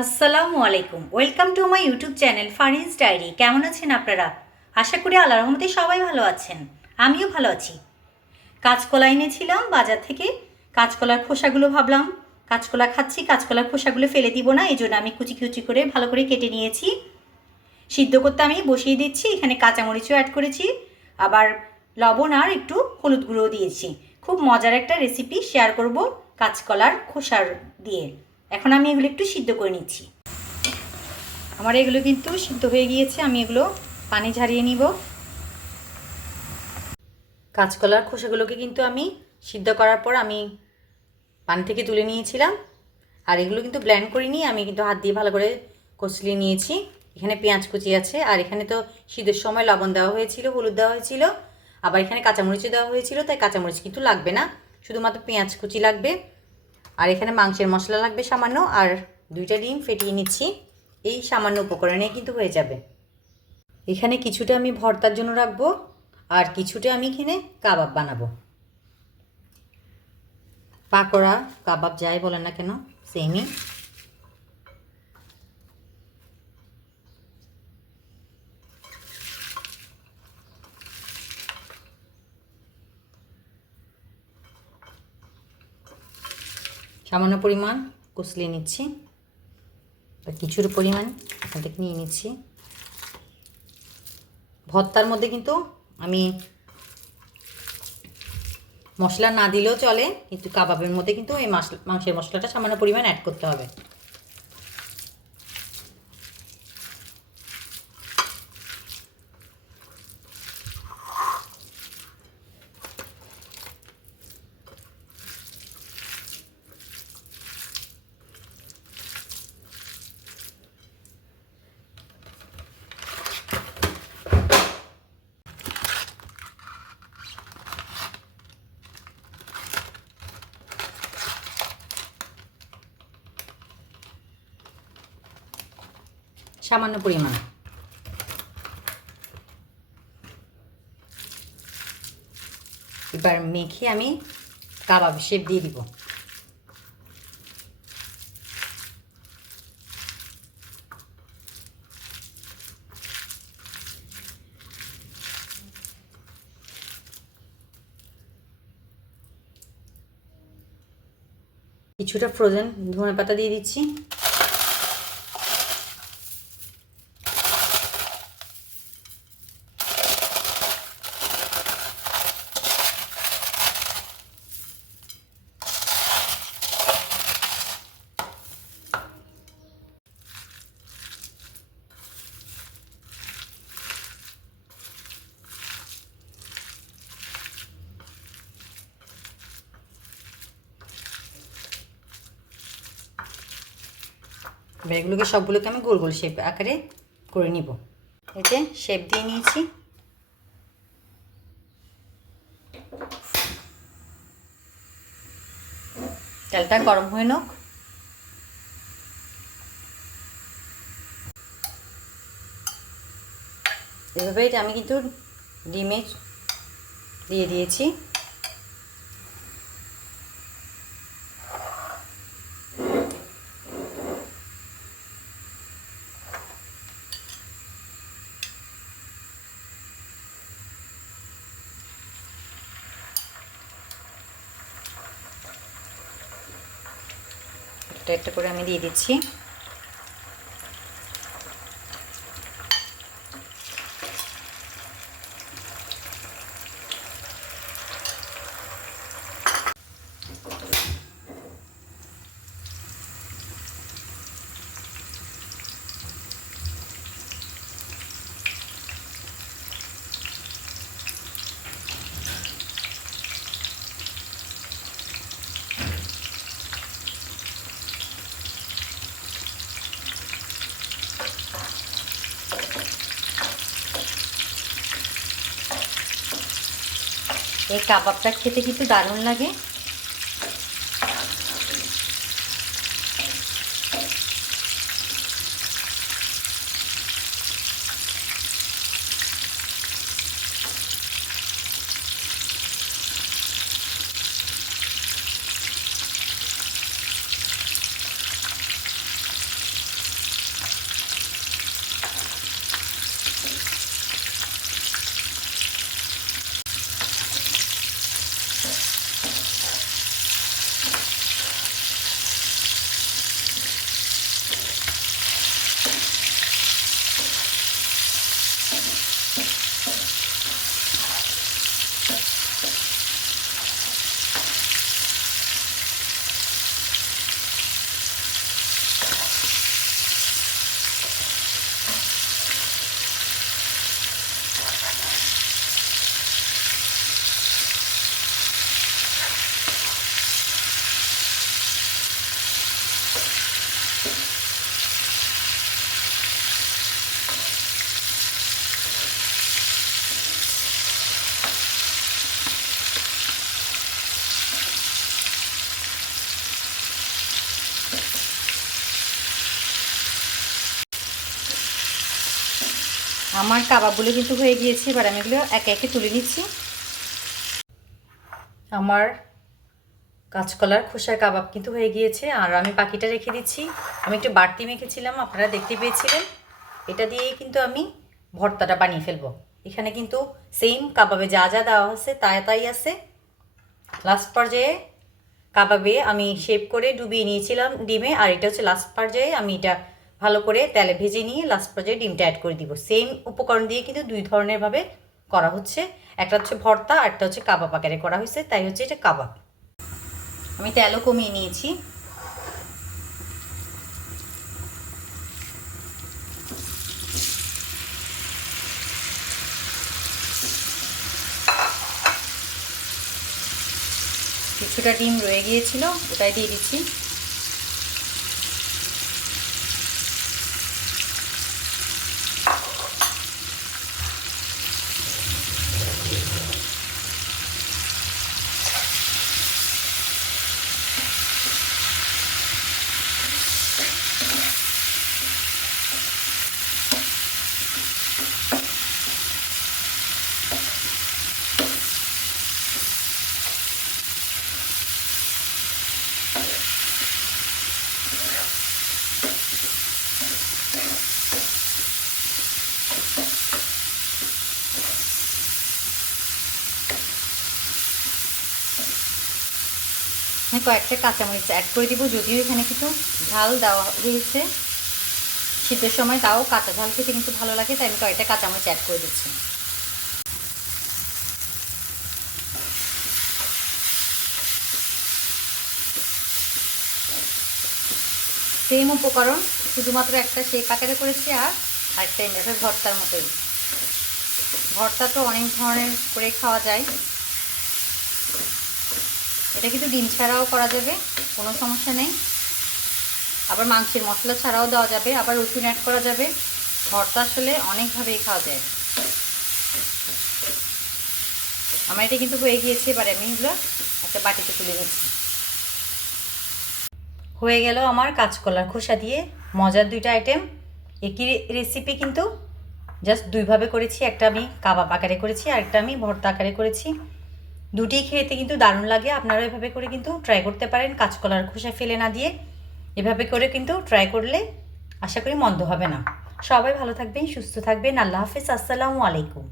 আসসালামু আলাইকুম, welcome to my YouTube channel Fariz diary. কেমন আছেন আপনারা? আশা করি আল্লাহর রহমতে সবাই ভালো আছেন। আমিও ভালো আছি। কাঁচকলা এনেছিলাম বাজার থেকে। কাঁচকলার খোসাগুলো ভাবলাম কাঁচকলা খাচ্ছি, কাঁচকলার খোসাগুলো ফেলে দিব না, এই জন্য আমি কুচি কুচি করে ভালো করে কেটে নিয়েছি। সিদ্ধ করতে আমি বসিয়ে দিচ্ছি। এখানে কাঁচামরিচও অ্যাড করেছি, আবার লবণ আর একটু হলুদ গুঁড়ো দিয়েছি। খুব মজার একটা রেসিপি শেয়ার করব কাঁচকলার খোসার দিয়ে। এখন আমি এগুলো একটু সিদ্ধ করে নিচ্ছি। আমার এগুলো কিন্তু সিদ্ধ হয়ে গিয়েছে, আমি এগুলো পানি ঝারিয়ে নিব। কাঁচকলার খোসাগুলোকে কিন্তু আমি সিদ্ধ করার পর আমি পানি থেকে তুলে নিয়েছিলাম, আর এগুলো কিন্তু ব্লেন্ড করিনি, আমি কিন্তু হাত দিয়ে ভালো করে কষলিয়ে নিয়েছি। এখানে পেঁয়াজ কুচি আছে, আর এখানে তো শীতের সময় লবণ দেওয়া হয়েছিল, হলুদ দেওয়া হয়েছিল, আবার এখানে কাঁচামরিচও দেওয়া হয়েছিল, তাই কাঁচামরিচ কিন্তু লাগবে না, শুধুমাত্র পেঁয়াজ কুচি লাগবে। আর এখানে মাংসের মশলা লাগবে সামান্য, আর 2টা ডিম ফেটিয়ে নিচ্ছি। এই সামান্য উপকরণে কিন্তু হয়ে যাবে। এখানে কিছুটা আমি ভর্তার জন্য রাখবো, আর কিছুটা আমি এখানে কাবাব বানাবো। পাকোড়া কাবাব যাই বলেন না কেন, সেমই। সামান্য পরিমাণ কষলিয়ে নিচ্ছি, আর কিছুর পরিমাণ এখান থেকে নিয়ে নিচ্ছি। ভর্তার মধ্যে কিন্তু আমি মশলা না দিলেও চলে, কিন্তু কাবাবের মধ্যে কিন্তু এই মাংসের মশলাটা সামান্য পরিমাণ অ্যাড করতে হবে। সামান্য পরিমাণ এবার মেখে আমি কাবাব শেপ দিয়ে দিব। কিছুটা ফ্রোজেন ধনেপাতা দিয়ে দিচ্ছি। এবার এগুলোকে সবগুলোকে আমি গোল গোল শেপ আকারে করে নিব। এই যে শেপ দিয়ে নিয়েছি। তেলটা গরম হয়ে নোক। এভাবে আমি কিন্তু ডিমে দিয়ে দিয়েছি। একটা একটা করে আমি দিয়ে দিচ্ছি। এই কাবাবটা খেতে কিন্তু দারুণ লাগে। আমার কাবাবগুলো কিন্তু হয়ে গিয়েছে, এবার আমি এগুলো একে একে তুলে নিচ্ছি। আমার কাঁচকলার খোসার কাবাব কিন্তু হয়ে গিয়েছে, আর আমি বাকিটা রেখে দিচ্ছি। আমি একটু বাড়তি মেখেছিলাম, আপনারা দেখতে পেয়েছিলেন। এটা দিয়েই কিন্তু আমি ভর্তাটা বানিয়ে ফেলবো। এখানে কিন্তু সেম কাবাবে যা যা দেওয়া আছে তাই আছে। লাস্ট পর্যায়ে কাবাবে আমি শেপ করে ডুবিয়ে নিয়েছিলাম ডিমে, আর এটা হচ্ছে লাস্ট পর্যায়ে আমি এটা ভালো করে তেলে ভেজে নিয়ে লাস্ট পর্যায়ে ডিমটা অ্যাড করে দিব। সেম উপকরণ দিয়ে কিন্তু দুই ধরনের ভাবে করা হচ্ছে, একটা হচ্ছে ভর্তা আর একটা হচ্ছে কাবাব আকারে করা হয়েছে, তাই হচ্ছে এটা কাবাব। আমি তেলও কমিয়ে নিয়েছি। কিছুটা ডিম রয়ে গিয়েছিল, ওটাই দিয়ে দিচ্ছি। আমি কয়েকটা কাঁচামরিচ অ্যাড করে দিব, যদিও এখানে কিছু ঝাল দেওয়া হয়েছে শীতের সময়, তাও কাঁচা ঝাল খেতে কিন্তু ভালো লাগে, তাই আমি কয়েকটা কাঁচামরিচ অ্যাড করে দিচ্ছি। সেম উপকরণ, শুধুমাত্র একটা শেপ আকারে করেছি আর আরেকটা এমনি ভর্তার মতোই। ভর্তা তো অনেক ধরনের করে খাওয়া যায়, এটা কিন্তু ডিম ছাড়াও করা যাবে, কোনো সমস্যা নেই। আবার মাংসের মশলা ছাড়াও দেওয়া যাবে, আবার রসুন অ্যাড করা যাবে। ভর্তা আসলে অনেকভাবেই খাওয়া যায়। আমার এটা কিন্তু হয়ে গিয়েছে, এবার আমি এগুলো একটা বাটিতে তুলে নিচ্ছি। হয়ে গেল আমার কাঁচকলার খোসা দিয়ে মজার দুইটা আইটেম। একই রেসিপি কিন্তু জাস্ট দুইভাবে করেছি, একটা আমি কাবাব আকারে করেছি আর একটা আমি ভর্তা আকারে করেছি। দুটি খেতে কিন্তু দারুণ লাগে। আপনারা এভাবে করে কিন্তু ট্রাই করতে পারেন, কাঁচকলার খোসা ফেলে না দিয়ে এভাবে করে কিন্তু ট্রাই করলে আশা করি মন্দ হবে না। সবাই ভালো থাকবেন, সুস্থ থাকবেন। আল্লাহ হাফেজ, আসসালামু আলাইকুম।